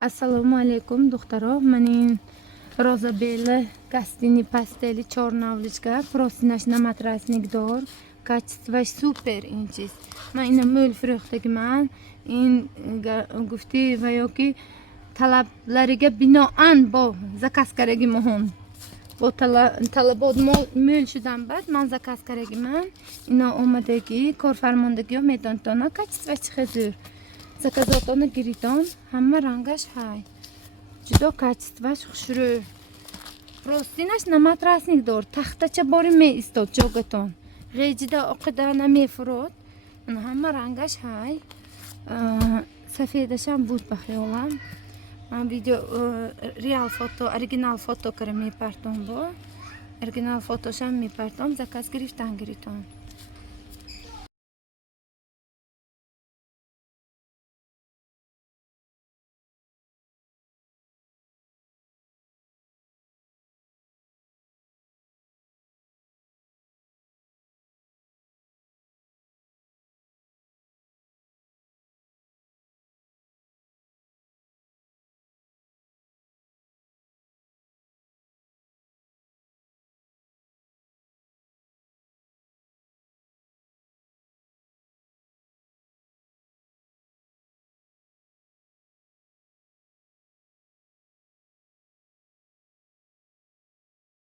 Ассалому алейкум, духтаро. Манин роза белая гостиный пастели, черная наволочка, простынаш на матрасник дор. Качество супер инчис. Ман ина мөл фрухтагиман. Ин гуфти ва ёки талабларига биноан бо заказ карагимон. Бо талабот мөл шудан бад ман заказ карагиман. Ина омадагӣ корфармондагиё медонтона качество чихезур. Заказотона гиритон, ҳама рангаш ҳай. Ҷудо качестваш хушрӯ. Простинаш на матрасник дор. Тахтача бори меистод ҷогатон. Ғеҷида оқида намефурод. Ҳама рангаш ҳай. Сафедашам буд ба хиёлам. Ман видео реал фото, оригинал фото кара мепартон бо. Оригинал фотошам мепартон. Заказ гирифтан гиритон.